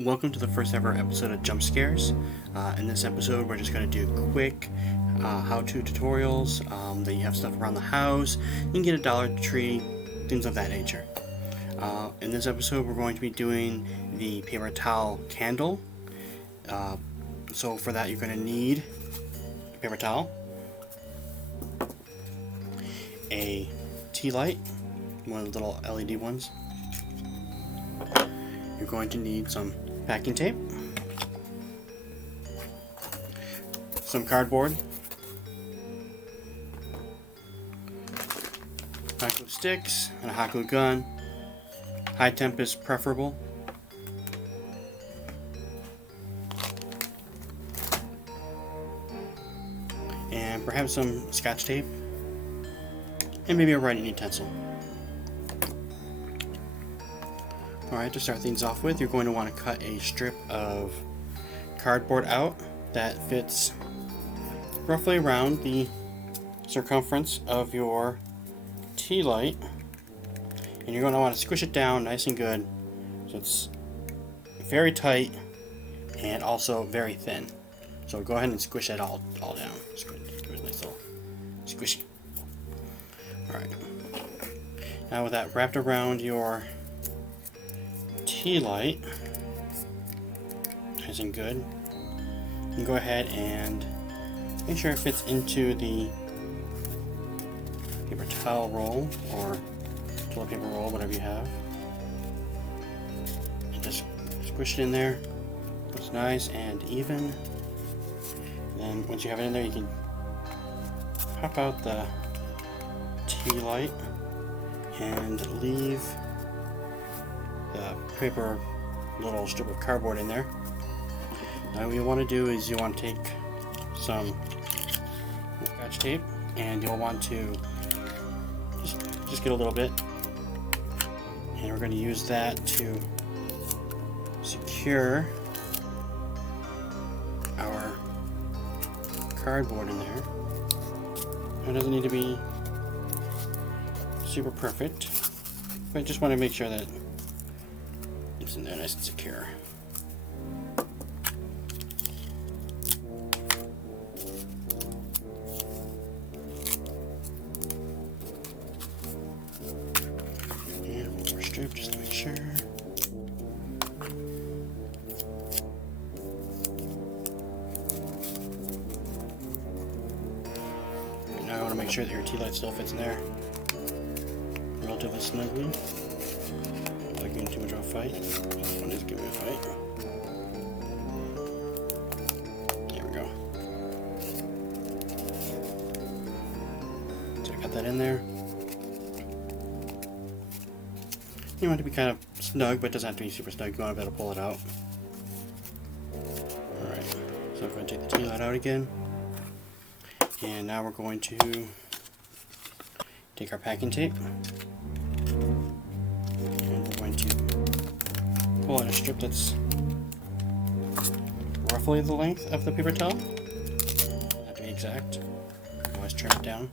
Welcome to the first ever episode of Jump Scares. In this episode, we're just going to do quick how-to tutorials that you have stuff around the house. You can get a Dollar Tree, things of that nature. In this episode, we're going to be doing the paper towel candle. So for that, you're going to need a paper towel, a tea light, one of the little LED ones. You're going to need some packing tape, some cardboard, hot glue sticks, and a hot glue gun. High temp is preferable. And perhaps some scotch tape, and maybe a writing utensil. Alright, to start things off with, you're going to want to cut a strip of cardboard out that fits roughly around the circumference of your tea light. And you're going to want to squish it down nice and good so it's very tight and also very thin. So go ahead and squish it all down. Squish nice little squishy. Alright. Now with that wrapped around your tea light, nice and good, you can go ahead and make sure it fits into the paper towel roll or toilet paper roll, whatever you have, and just squish it in there. It's nice and even. Then once you have it in there, you can pop out the tea light and leave the paper little strip of cardboard in there. Now what you want to do is you want to take some scotch tape and you'll want to just get a little bit, and we're going to use that to secure our cardboard in there. It doesn't need to be super perfect, but I just want to make sure that it's in there nice and secure. And one more strip just to make sure. And now I want to make sure that your tea light still fits in there relatively snugly. Not giving too much of a fight. This one is giving me a fight. There we go. So I got that in there. You want it to be kind of snug, but it doesn't have to be super snug. You want to be able to pull it out. Alright, so I'm going to take the tea light out again. And now we're going to take our packing tape. And we're going to pull out a strip that's roughly the length of the paper towel. Doesn't have to be exact. Always trim it down.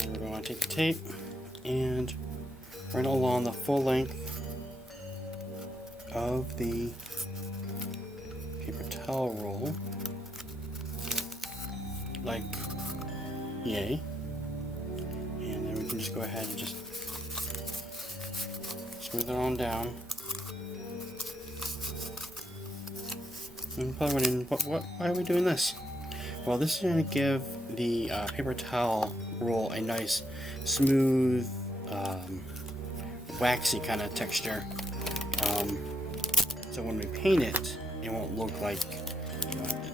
And we're going to take the tape and run along the full length of the paper towel roll, like yay. And then we can just go ahead and just smooth it on down. And probably wondering, why are we doing this? Well, this is going to give the paper towel roll a nice, smooth, waxy kind of texture. So when we paint it, it won't look like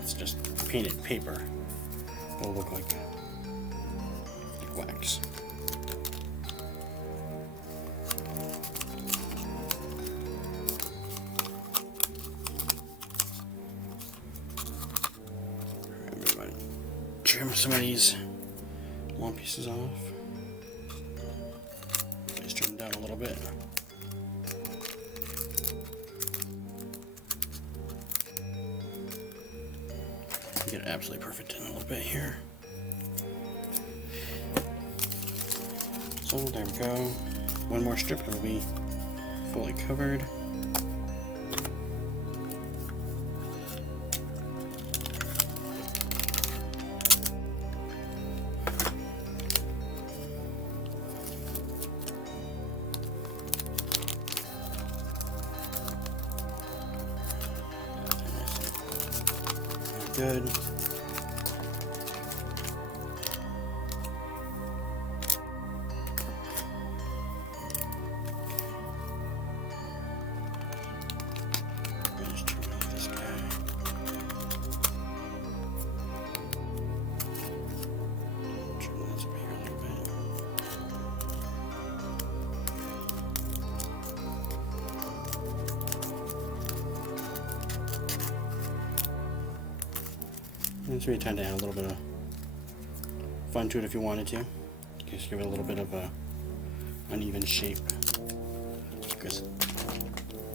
it's just painted paper. It will look like wax. Trim some of these long pieces off. Just trim them down a little bit. Get it absolutely perfect in a little bit here. So there we go. One more strip and it'll be fully covered. good. Just trim off this guy. Trim this up here a little bit. It's really time to add a little bit of fun to it if you wanted to. Just give it a little bit of a uneven shape, because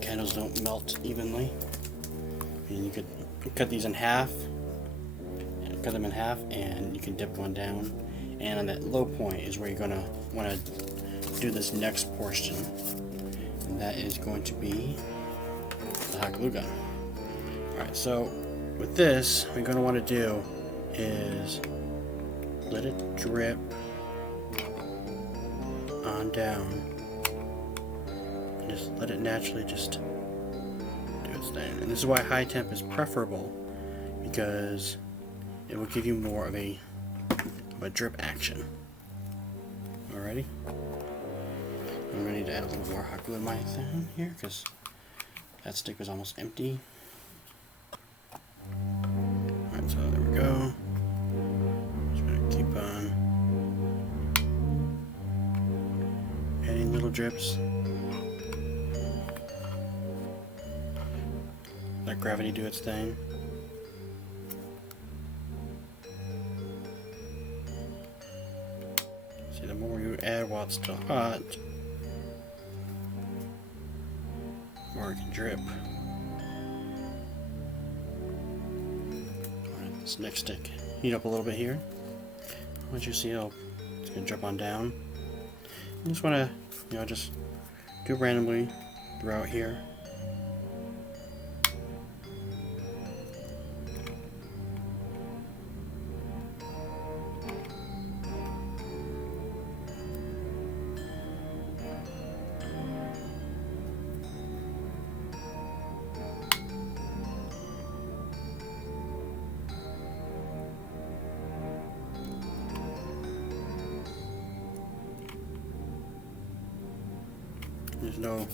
candles don't melt evenly. And you could cut these in half, cut them in half, and you can dip one down. And on that low point is where you're gonna want to do this next portion, and that is going to be the hot glue gun. All right, so with this, what you're going to want to do is let it drip on down, and just let it naturally just do its thing. And this is why high temp is preferable, because it will give you more of a drip action. Alrighty, I'm going to need to add a little more hot glue in my thing here, because that stick was almost empty. Alright, so there we go. Just gonna keep on adding little drips. Let gravity do its thing. See, the more you add while it's still hot, the more it can drip. This next stick, heat up a little bit here. Once you see how it's going to drip on down, you just want to, just do it randomly throughout here. There's no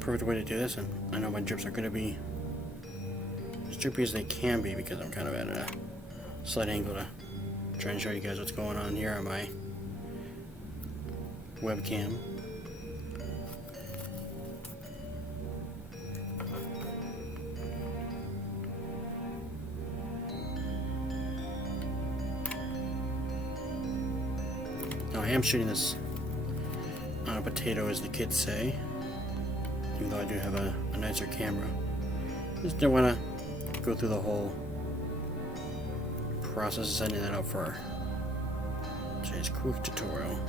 perfect way to do this, and I know my drips are going to be as drippy as they can be, because I'm kind of at a slight angle to try and show you guys what's going on here on my webcam. Now I am shooting this on a potato, as the kids say, even though I do have a nicer camera. Just don't want to go through the whole process of setting that up for today's quick tutorial.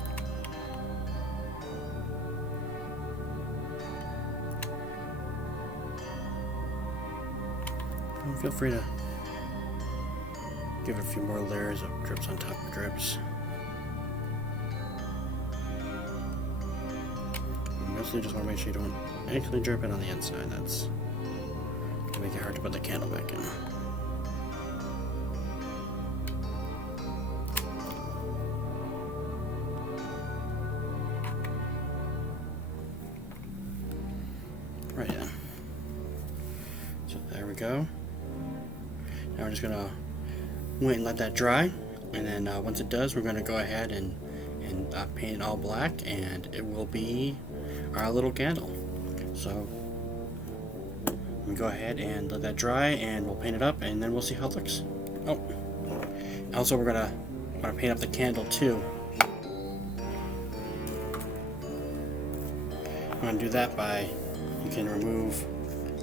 And feel free to give it a few more layers of drips on top of drips. Mostly just want to make sure you don't actually drip it on the inside. That's going to make it hard to put the candle back in. Right, yeah. So there we go. Now we're just going to wait and let that dry. And then once it does, we're going to go ahead and paint it all black, and it will be our little candle. So we go ahead and let that dry, and we'll paint it up, and then we'll see how it looks. Oh, also we're gonna want to paint up the candle too. I'm gonna do that by, you can remove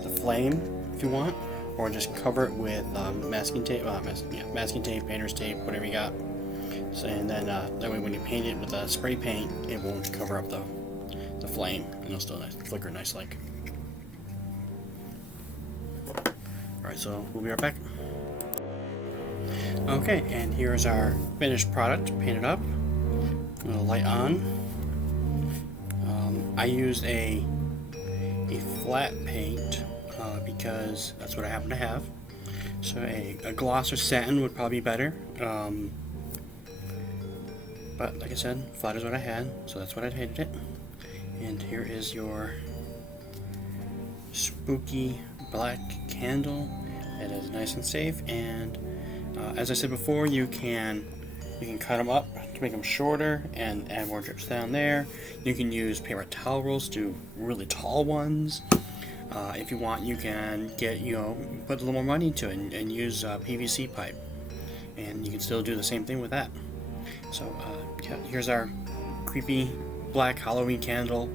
the flame if you want, or just cover it with masking tape, masking tape, painter's tape, whatever you got. So, and then that way when you paint it with a spray paint, it won't cover up the flame, and it'll still flicker nice like. Alright, so we'll be right back. Okay, and here's our finished product, painted up. A little light on. I used a flat paint because that's what I happen to have. So a gloss or satin would probably be better. But like I said, flat is what I had, so that's what I painted it. And here is your spooky black candle. It is nice and safe, and as I said before, you can cut them up to make them shorter and add more drips down there. You can use paper towel rolls to do really tall ones. If you want, you can get, put a little more money into it and use PVC pipe, and you can still do the same thing with that. So yeah, here's our creepy black Halloween candle.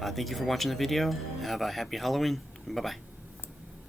Thank you for watching the video. Have a happy Halloween. Bye bye.